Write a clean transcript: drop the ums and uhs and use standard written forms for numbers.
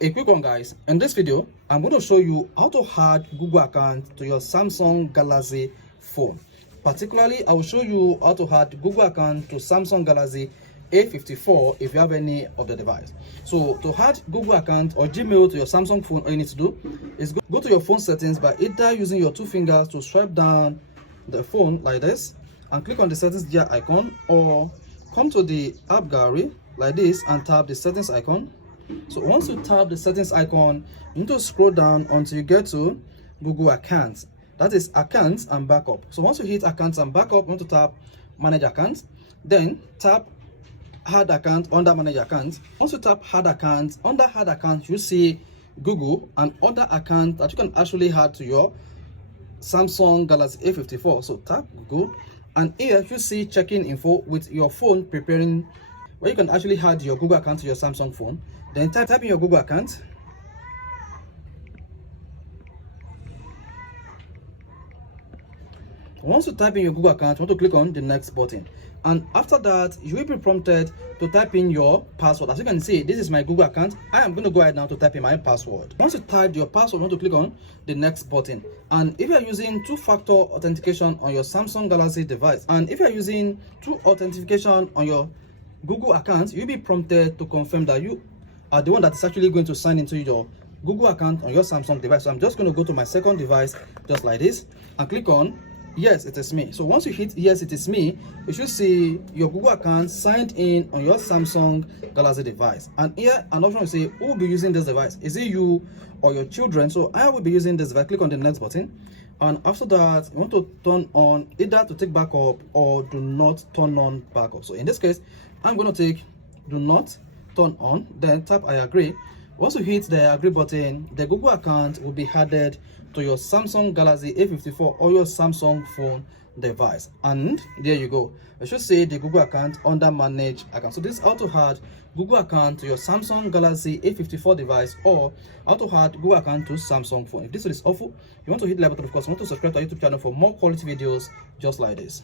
A quick one, guys. In this video, I'm going to show you how to add Google account to your Samsung Galaxy phone. Particularly, I will show you how to add Google account to Samsung Galaxy A54 if you have any of the device. So to add Google account or Gmail to your Samsung phone, all you need to do is go to your phone settings by either using your two fingers to swipe down the phone like this and click on the settings gear icon, or come to the app gallery like this and tap the settings icon. So once you tap the settings icon, you need to scroll down until you get to Google accounts. That is accounts and backup. So once you hit accounts and backup, you want to tap manage accounts, then tap add account under manage accounts. Once you tap add accounts, under add account you see Google and other account that you can actually add to your Samsung Galaxy A54. So tap Google, and here you see check-in info with your phone preparing, where you can actually add your Google account to your Samsung phone. Then type in your Google account. Once you type in your Google account, you want to click on the next button, and after that you will be prompted to type in your password. As you can see, this is my Google account. I am going to go ahead now to type in my password. Once you type your password, you want to click on the next button. And if you are using two-factor authentication on your Samsung Galaxy device, and if you are using two authentication on your Google account, you'll be prompted to confirm that you are the one that is actually going to sign into your Google account on your Samsung device. So I'm just going to go to my second device just like this and click on yes, it is me. So once you hit yes, it is me, you should see your Google account signed in on your Samsung Galaxy device. And here an option will say who will be using this device. Is it you or your children? So I will be using this device. Click on the next button, and after that you want to turn on either to take backup or do not turn on backup. So in this case, I'm going to take do not turn on, then tap I agree. Once you hit the agree button, the Google account will be added to your Samsung Galaxy A54 or your Samsung phone device, and there you go. I should say the Google account under manage account. So this is how to add Google account to your Samsung Galaxy A54 device, or how to add Google account to Samsung phone. If this is helpful, you want to hit the like button, of course. You want to subscribe to our YouTube channel for more quality videos just like this.